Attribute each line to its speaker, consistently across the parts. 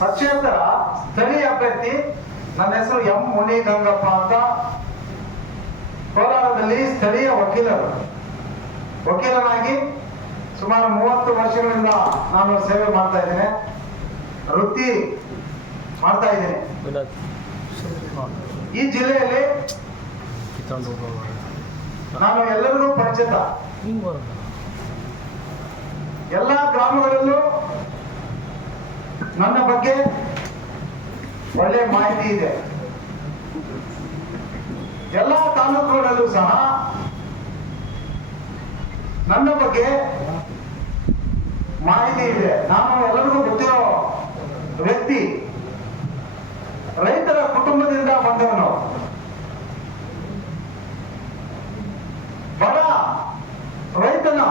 Speaker 1: ಪಕ್ಷೇತರ ಸ್ಥಳೀಯ ಅಭ್ಯರ್ಥಿ, ನನ್ನ ಹೆಸರು ಎಂ ಮುನಿ ಗಂಗಪ್ಪ ಅಂತ. ಕೋಲಾರದಲ್ಲಿ ಸ್ಥಳೀಯ ವಕೀಲರು. ವಕೀಲನಾಗಿ ಸುಮಾರು ಮೂವತ್ತು ವರ್ಷಗಳಿಂದ ನಾನು ಸೇವೆ ಮಾಡ್ತಾ ಇದ್ದೇನೆ. ವೃತ್ತಿ ಮಾಡ್ತಾ ಇದ್ದೇನೆ. ಈ ಜಿಲ್ಲೆಯಲ್ಲಿ ನಾನು ಎಲ್ಲರಿಗೂ ಪರಿಚಿತ. ಎಲ್ಲ ಗ್ರಾಮಗಳಲ್ಲೂ ನನ್ನ ಬಗ್ಗೆ ಒಳ್ಳೆ ಮಾಹಿತಿ ಇದೆ. ಎಲ್ಲ ತಾಲೂಕುಗಳಲ್ಲೂ ಸಹ ನನ್ನ ಬಗ್ಗೆ ಮಾಹಿತಿ ಇದೆ. ನಾನು ಎಲ್ಲರಿಗೂ ಗೊತ್ತಿರೋ ವ್ಯಕ್ತಿ, ರೈತರ ಕುಟುಂಬದಿಂದ ಬಂದವನು. ಬಡ ರೈತನ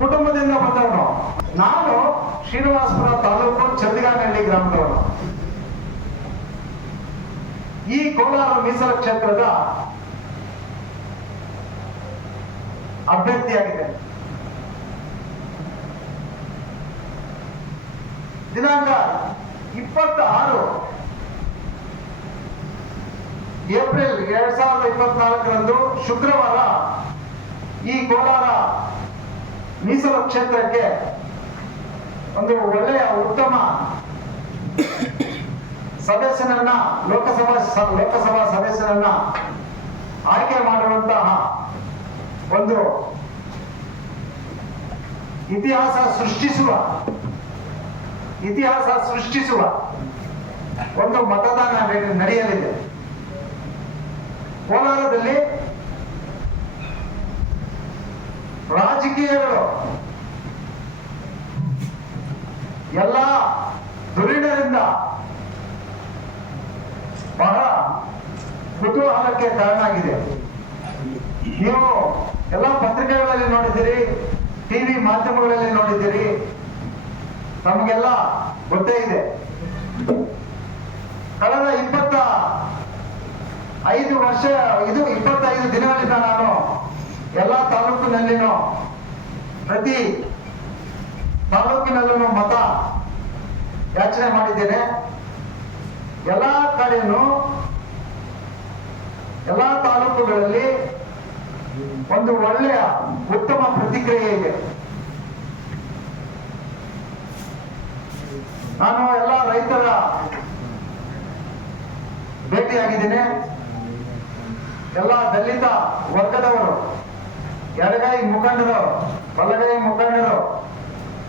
Speaker 1: ಕುಟುಂಬದಿಂದ ಬಂದವನು. ನಾನು ಶ್ರೀನಿವಾಸಪುರ ತಾಲೂಕು ಚಂದಿಗಾನಹಳ್ಳಿ ಗ್ರಾಮದವರು. ಈ ಕೋಲಾರ ಮೀಸಲ ಕ್ಷೇತ್ರದ ಅಭ್ಯರ್ಥಿಯಾಗಿದೆ. ದಿನಾಂಕ ಇಪ್ಪತ್ತ ಆರು ಏಪ್ರಿಲ್ ಎರಡ್ ಸಾವಿರದ ಇಪ್ಪತ್ನಾಲ್ಕರಂದು ಶುಕ್ರವಾರ ಈ ಕೋಲಾರ ಮೀಸಲು ಕ್ಷೇತ್ರಕ್ಕೆ ಒಂದು ಒಳ್ಳೆಯ ಉತ್ತಮ ಸದಸ್ಯನನ್ನ ಲೋಕಸಭಾ ಲೋಕಸಭಾ ಸದಸ್ಯನನ್ನ ಆಯ್ಕೆ ಮಾಡುವಂತಹ ಒಂದು ಇತಿಹಾಸ ಸೃಷ್ಟಿಸುವ ಇತಿಹಾಸ ಸೃಷ್ಟಿಸುವ ಒಂದು ಮತದಾನ ನಡೆ- ನಡೆಯಲಿದೆ. ಕೋಲಾರದಲ್ಲಿ ರಾಜಕೀಯಗಳು ಎಲ್ಲ ಧುರೀಣರಿಂದ ಬಹಳ ಕುತೂಹಲಕ್ಕೆ ಕಾರಣ ಆಗಿದೆ ನೀವು ಎಲ್ಲ ಪತ್ರಿಕೆಗಳಲ್ಲಿ ನೋಡಿದ್ದೀರಿ ಟಿವಿ ಮಾಧ್ಯಮಗಳಲ್ಲಿ ನೋಡಿದ್ದೀರಿ ತಮಗೆಲ್ಲ ಗೊತ್ತೇ ಇದೆ. ಕಳೆದ ಇಪ್ಪತ್ತ ಐದು ವರ್ಷ, ಇದು ಇಪ್ಪತ್ತೈದು ದಿನಗಳಿಂದ ನಾನು ಎಲ್ಲ ತಾಲೂಕಿನಲ್ಲಿನೂ ಪ್ರತಿ ತಾಲೂಕಿನಲ್ಲೂ ಮತ ಯಾಚನೆ ಮಾಡಿದ್ದೇನೆ. ಎಲ್ಲ ಕಡೆನೂ ಎಲ್ಲ ತಾಲೂಕುಗಳಲ್ಲಿ ಒಂದು ಒಳ್ಳೆಯ ಉತ್ತಮ ಪ್ರತಿಕ್ರಿಯೆ ಇದೆ. ನಾನು ಎಲ್ಲ ರೈತರ ಭೇಟಿಯಾಗಿದ್ದೇನೆ. ಎಲ್ಲ ದಲಿತ ವರ್ಗದವರು, ಎಡಗೈ ಮುಖಂಡರು, ಬಲಗೈ ಮುಖಂಡರು,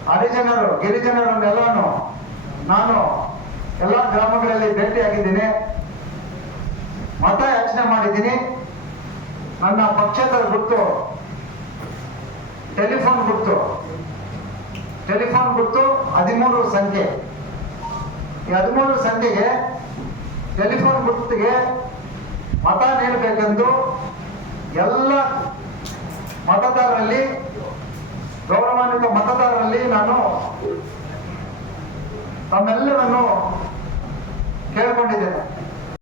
Speaker 1: ಹರಿಜನರು ಗಿರಿಜನರನ್ನೆಲ್ಲವನ್ನು ನಾನು ಎಲ್ಲ ಗ್ರಾಮಗಳಲ್ಲಿ ಭೇಟಿಯಾಗಿದ್ದೀನಿ. ಮತ ಯಾಚನೆ ಮಾಡಿದ್ದೀನಿ. ನನ್ನ ಪಕ್ಷದ ಗುರ್ತು, ಟೆಲಿಫೋನ್ ಗುರ್ತು ಟೆಲಿಫೋನ್ ಗುರ್ತು ಹದಿಮೂರು ಸಂಖ್ಯೆ. ಈ ಹದಿಮೂರು ಸಂಖ್ಯೆಗೆ ಟೆಲಿಫೋನ್ ಗುರ್ತಿಗೆ ಮತ ನೀಡಬೇಕೆಂದು ಎಲ್ಲ ಮತದಾರರಲ್ಲಿ, ಗೌರವಾನ್ವಿತ ಮತದಾರರಲ್ಲಿ ನಾನು ತಮ್ಮೆಲ್ಲರನ್ನು ಕೇಳಿಕೊಂಡಿದ್ದೇನೆ.